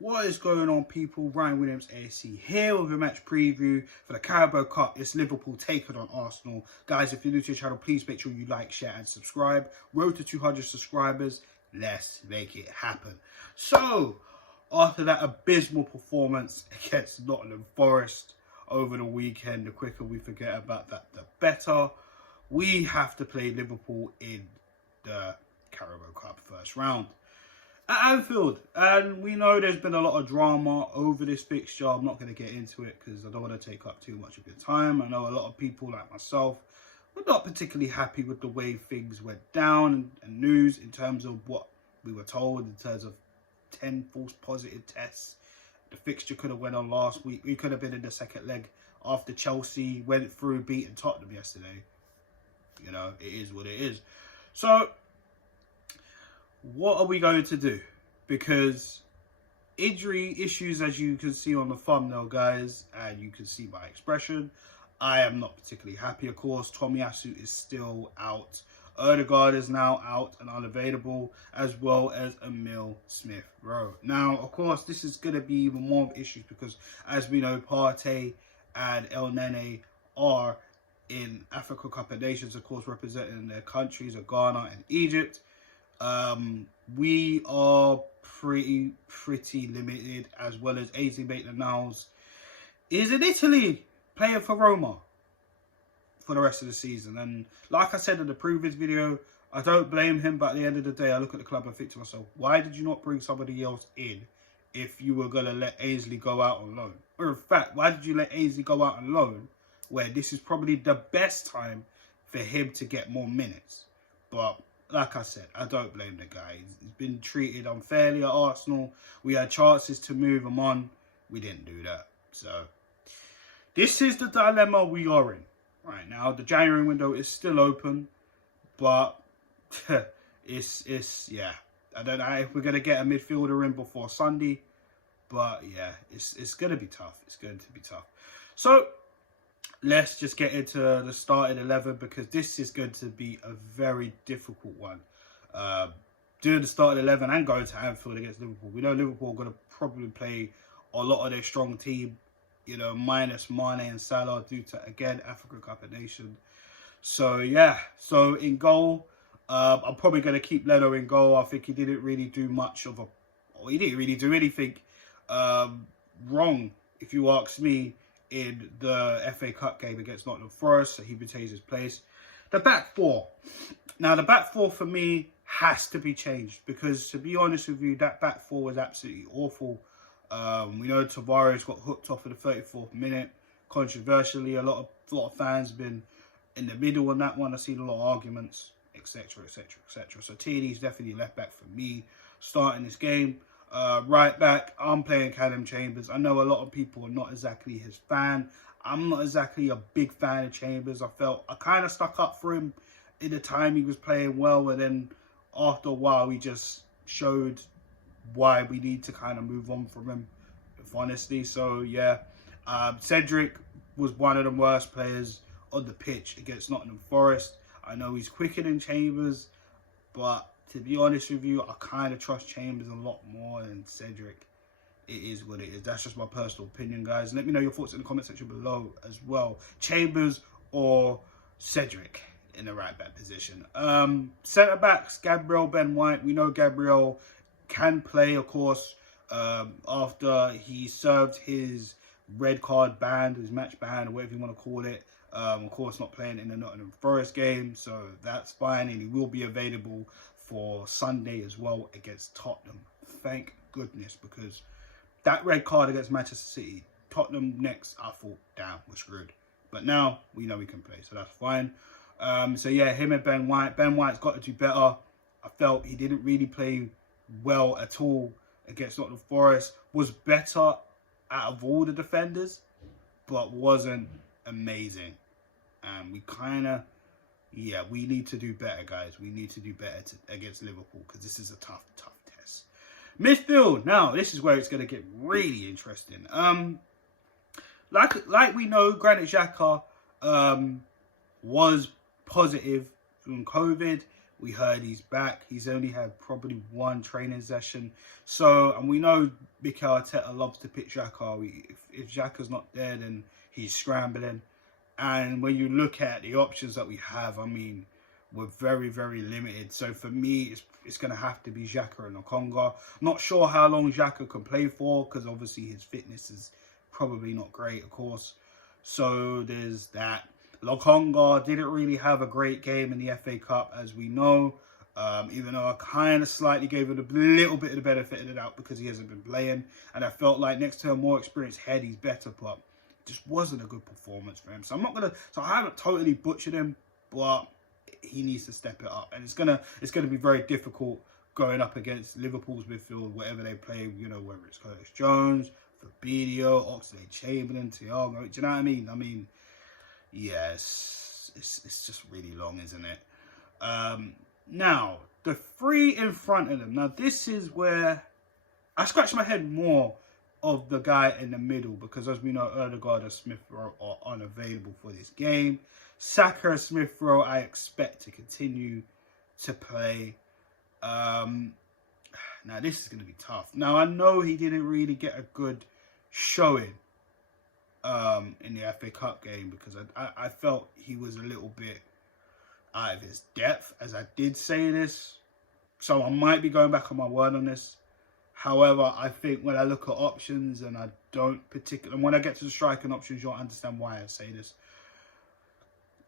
What is going on, people? Ryan Williams AC here with a match preview for the Carabao Cup. It's Liverpool taking on Arsenal. Guys, if you're new to the channel, please make sure you like, share and subscribe. Road to 200 subscribers. Let's make it happen. So, after that abysmal performance against Nottingham Forest over the weekend, the quicker we forget about that, the better. We have to play Liverpool in the Carabao Cup first round at Anfield, and we know there's been a lot of drama over this fixture. I'm not going to get into it because I don't want to take up too much of your time. I know a lot of people like myself were not particularly happy with the way things went down and news in terms of what we were told in terms of 10 false positive tests. The fixture could have went on last week. We could have been in the second leg after Chelsea went through beating Tottenham yesterday. You know, it is what it is. So, what are we going to do? Because injury issues, as you can see on the thumbnail, guys, and you can see my expression, I am not particularly happy. Of course, Tomiyasu is still out. Odegaard is now out and unavailable, as well as Emil Smith-Rowe. Now, of course, this is going to be even more of issues because, as we know, Partey and El Nene are in Africa Cup of Nations, of course, representing their countries of Ghana and Egypt. We are pretty limited, as well as AZ Maitland-Niles is in Italy playing for Roma for the rest of the season. And like I said in the previous video, I don't blame him, but at the end of the day, I look at the club and think to myself, why did you not bring somebody else in if you were going to let Ainsley go out on loan? Or in fact, why did you let Ainsley go out on loan where this is probably the best time for him to get more minutes? But like I said, I don't blame the guy. He's been treated unfairly at Arsenal. We had chances to move him on. We didn't do that. So, this is the dilemma we are in right now. The January window is still open, but yeah. I don't know if we're going to get a midfielder in before Sunday, but yeah, it's going to be tough. It's going to be tough. So, let's just get into the starting 11 because this is going to be a very difficult one. Doing the starting 11 and going to Anfield against Liverpool. We know Liverpool are going to probably play a lot of their strong team, you know, minus Mane and Salah due to, again, African Cup of Nations. So, yeah. So, in goal, I'm probably going to keep Leno in goal. I think he didn't really do much of or he didn't really do anything wrong, if you ask me, in the FA Cup game against Nottingham Forest, so he retains his place. The back four. Now, the back four for me has to be changed because, to be honest with you, that back four was absolutely awful. We know Tavares got hooked off at the 34th minute. Controversially, a lot of fans have been in the middle on that one. I've seen a lot of arguments, etc., etc., etc. So Tierney's definitely left back for me starting this game. Right back, I'm playing Callum Chambers. I know a lot of people are not exactly his fan. I'm not exactly a big fan of Chambers. I kind of stuck up for him in the time he was playing well, and then after a while, he just showed why we need to kind of move on from him, if honestly. So, yeah, Cedric was one of the worst players on the pitch against Nottingham Forest. I know he's quicker than Chambers, but to be honest with you, I kind of trust Chambers a lot more than Cedric. It is what it is. That's just my personal opinion, guys. Let me know your thoughts in the comment section below as well. Chambers or Cedric in the right back position. Centre backs, Gabriel, Ben White. We know Gabriel can play, of course, after he served his red card ban, his match ban, or whatever you want to call it. Of course, not playing in the Nottingham Forest game, so that's fine, and he will be available for Sunday as well against Tottenham. Thank goodness, because that red card against Manchester City, Tottenham next, I thought, damn, we're screwed. But now we know we can play, so that's fine. So yeah, him and Ben White. Ben White's got to do better. I felt he didn't really play well at all against Nottingham Forest. Was better out of all the defenders, but wasn't amazing. And we kind of, yeah, we need to do better, guys. We need to do better against Liverpool because this is a tough test. Midfield. Now, this is where it's going to get really interesting. Like we know, Granit Xhaka was positive from COVID. We heard he's back. He's only had probably one training session. So, and we know Mikel Arteta loves to pick Xhaka. If Xhaka's not there, then he's scrambling. And when you look at the options that we have, I mean, we're very, very limited. So for me, it's going to have to be Xhaka and Lokonga. Not sure how long Xhaka can play for, because obviously his fitness is probably not great, of course. So there's that. Lokonga didn't really have a great game in the FA Cup, as we know. Even though I kind of slightly gave it a little bit of the benefit of the doubt because he hasn't been playing. And I felt like next to a more experienced head, he's better. But it just wasn't a good performance for him. So I haven't totally butchered him, but he needs to step it up. And it's gonna be very difficult going up against Liverpool's midfield, whatever they play, you know, whether it's Curtis Jones, Fabinho, Oxlade-Chamberlain, Thiago. Do you know what I mean? I mean, yes, it's just really long, isn't it? Now, the three in front of them. Now, this is where I scratch my head more of the guy in the middle, because as we know, Odegaard and Smith-Rowe are unavailable for this game. Saka and Smith-Rowe, I expect to continue to play. Now, this is going to be tough. Now, I know he didn't really get a good showing in the FA Cup game, because I felt he was a little bit out of his depth, as I did say this. So I might be going back on my word on this. However, I think when I look at options, and I don't particularly, and when I get to the striking options, you'll understand why I say this.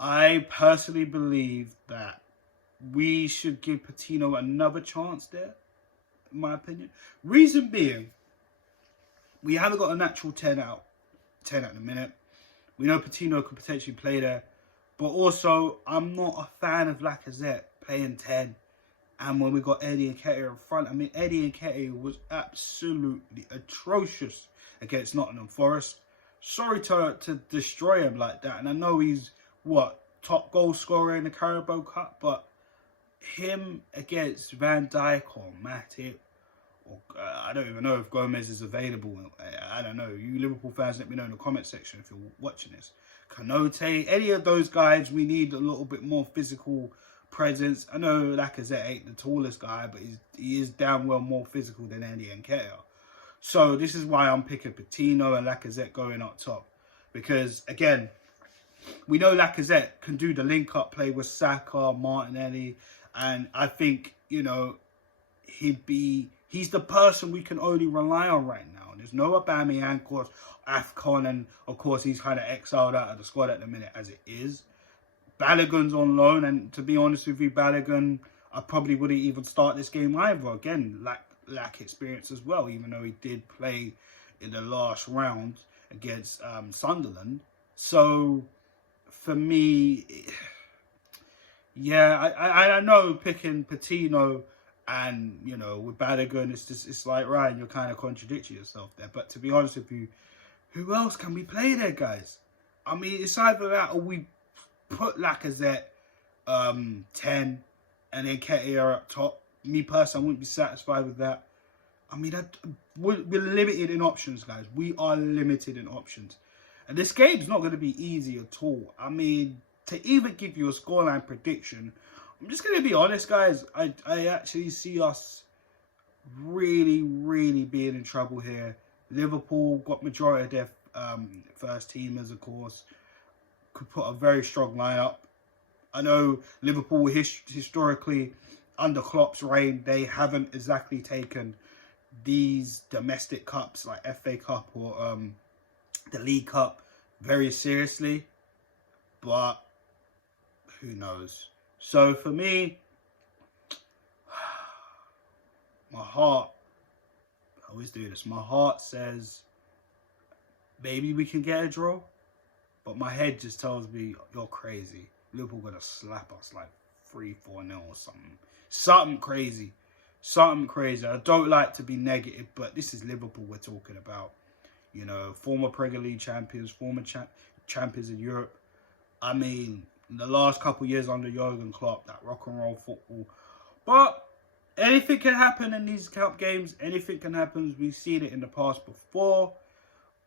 I personally believe that we should give Patino another chance there, in my opinion. Reason being, we haven't got a natural 10 at the minute. We know Patino could potentially play there. But also, I'm not a fan of Lacazette playing 10. And when we got Eddie Nketiah in front, I mean, Eddie Nketiah was absolutely atrocious against Nottingham Forest. Sorry to destroy him like that. And I know he's, top goal scorer in the Carabao Cup. But him against Van Dijk or Matip, or I don't even know if Gomez is available. I don't know. You Liverpool fans, let me know in the comment section if you're watching this. Kanote, any of those guys, we need a little bit more physical presence. I know Lacazette ain't the tallest guy, but he is damn well more physical than Eddie Nketiah. So this is why I'm picking Patino and Lacazette going up top. Because, again, we know Lacazette can do the link-up play with Saka, Martinelli, and I think, you know, he's the person we can only rely on right now. There's no Aubameyang, of course, AFCON, and of course he's kind of exiled out of the squad at the minute as it is. Balogun's on loan, and to be honest with you, Balogun, I probably wouldn't even start this game either. Again, lack experience as well, even though he did play in the last round against Sunderland. So for me, yeah, I know picking Patino and, you know, with Balogun, it's like, Ryan, you're kind of contradicting yourself there. But to be honest with you, who else can we play there, guys? I mean, it's either that or we put Lacazette 10 and then Nketiah up top. Me personally, I wouldn't be satisfied with that. I mean, we're limited in options, guys. We are limited in options. And this game's not going to be easy at all. I mean, to even give you a scoreline prediction, I'm just going to be honest, guys. I actually see us really, really being in trouble here. Liverpool got majority of their first teamers, of course. Could put a very strong lineup. I know Liverpool historically, under Klopp's reign, they haven't exactly taken these domestic cups like FA Cup or the League Cup very seriously. But who knows? So for me, my heart, I always do this, my heart says maybe we can get a draw, but my head just tells me you're crazy. Liverpool gonna slap us like 3-4-0 or something. Something crazy. I don't like to be negative, but this is Liverpool we're talking about. You know, former Premier League champions, former champions in Europe. I mean, in the last couple of years under Jurgen Klopp, that rock and roll football. But anything can happen in these cup games. Anything can happen. We've seen it in the past before.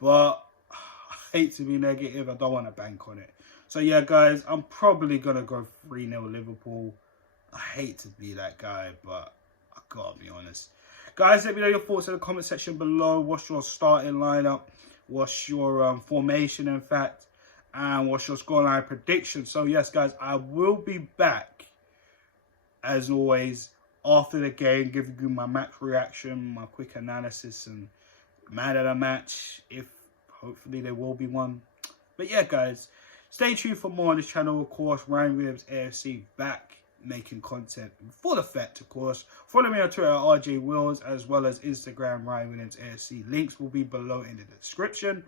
But I hate to be negative. I don't want to bank on it. So yeah, guys, I'm probably going to go 3-0 Liverpool. I hate to be that guy, but I gotta be honest. Guys, let me know your thoughts in the comment section below. What's your starting lineup? What's your formation, in fact? And what's your scoreline prediction? So, yes, guys, I will be back, as always, after the game, giving you my match reaction, my quick analysis, and man of the match, if hopefully there will be one. But yeah, guys, stay tuned for more on this channel. Of course, Ryan Williams AFC back making content in full effect, of course. Follow me on Twitter at RJ Wills, as well as Instagram, Ryan Williams AFC. Links will be below in the description.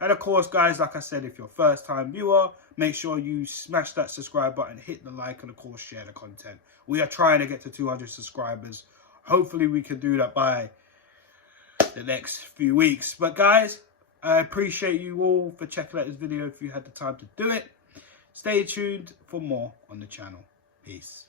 And of course, guys, like I said, if you're a first-time viewer, make sure you smash that subscribe button, hit the like, and of course, share the content. We are trying to get to 200 subscribers. Hopefully, we can do that by the next few weeks. But guys, I appreciate you all for checking out this video if you had the time to do it. Stay tuned for more on the channel. Peace.